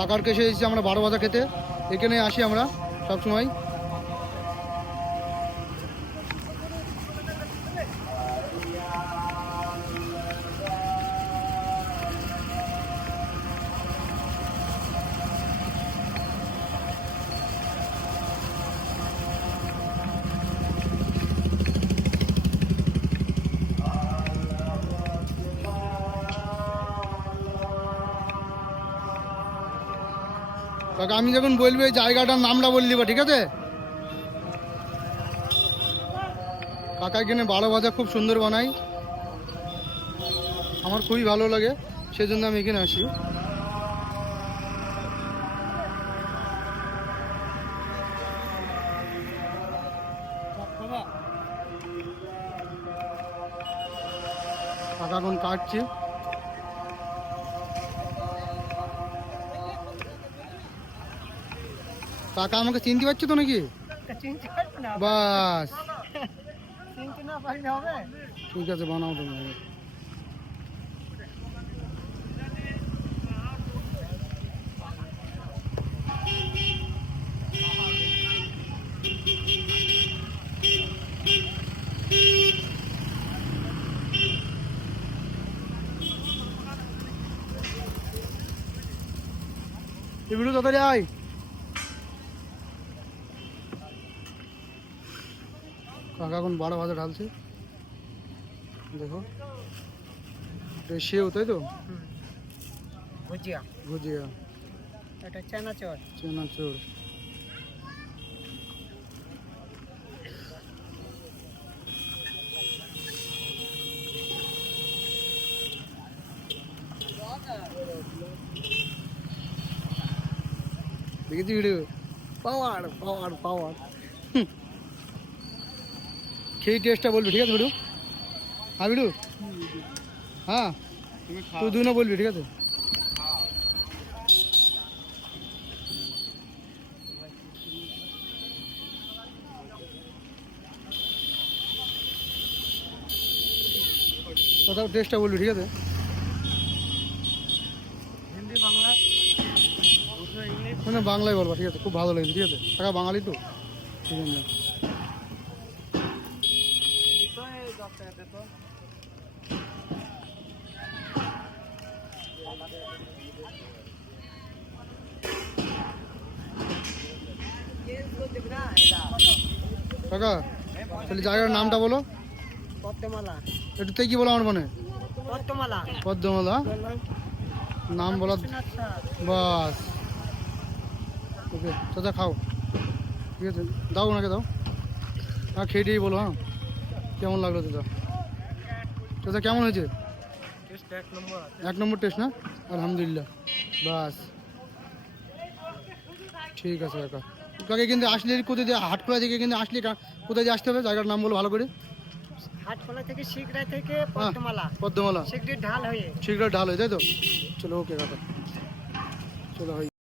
কাকার কাছে এসেছি আমরা 12 ভাজা খেতে। এখানে আসি আমরা সব সময়। কাকা আমি যখন বলবো এই জায়গাটার নামটা বলে দিবা, ঠিক আছে? কাকা এখানে 12 ভাজা খুব সুন্দর বানাই, আমার খুবই ভালো লাগে, সেজন্য আমি এখানে আসি। কাকা এখন কাটছে। কাকা আমাকে চিনতে পারছো তো নাকি? বাস ঠিক আছে, বানাও তুমি। এগুলো তাড়াতাড়ি আয়। কাকা এখন 12 ভাজা ঢালছে, দেখো সেও, তাই তো? ভুজিয়া, ভুজিয়া, এটা চানাচুর। চানাচুর। দেখেছি ভিডিও, পাওয়ার পাওয়ার পাওয়ার। খেয়ে টেস্টটা বলবি, ঠিক আছে ভিডু? হ্যাঁ ভিডু, হ্যাঁ তুই দুই না বলবি, ঠিক আছে? কোথাও টেস্টটা বলবি, ঠিক আছে? হিন্দি, বাংলা, ইংলিশ, মানে বাংলায় বলবা, ঠিক আছে? খুব ভালো লাগছে, ঠিক আছে? কাকা বাঙালি তো, ঠিক আছে। কাকা তাহলে জায়গার নামটা বলো। পদ্মমালা। একটু কি বলো আমার মনে? পদ্মমালা। পদ্মমালা নাম বলা, বাস। ওকে চাচা খাও, ঠিক আছে? দাও ওনাকে দাও। হ্যাঁ খেয়ে দিয়েই বলো। হ্যাঁ কেমন লাগলো চাচা? চাচা কেমন হয়েছে? এক নম্বর টেস্ট না? আলহামদুলিল্লাহ, বাস ঠিক আছে কাকা। কাকে কিন্তু আসলে কোথায় দিয়ে, হাটখোলা থেকে কিন্তু আসলে কোথায় দিয়ে আসতে হবে? জায়গার নাম বলো ভালো করে। হাটখোলা থেকে, শিগড়া থেকে পদ্মমালা। পদ্মমালা, শিগড়ির ঢাল হয়ে, শিগগির ঢাল হয়ে, তাই তো? চলো ওকে কাকা, চলো ভাই।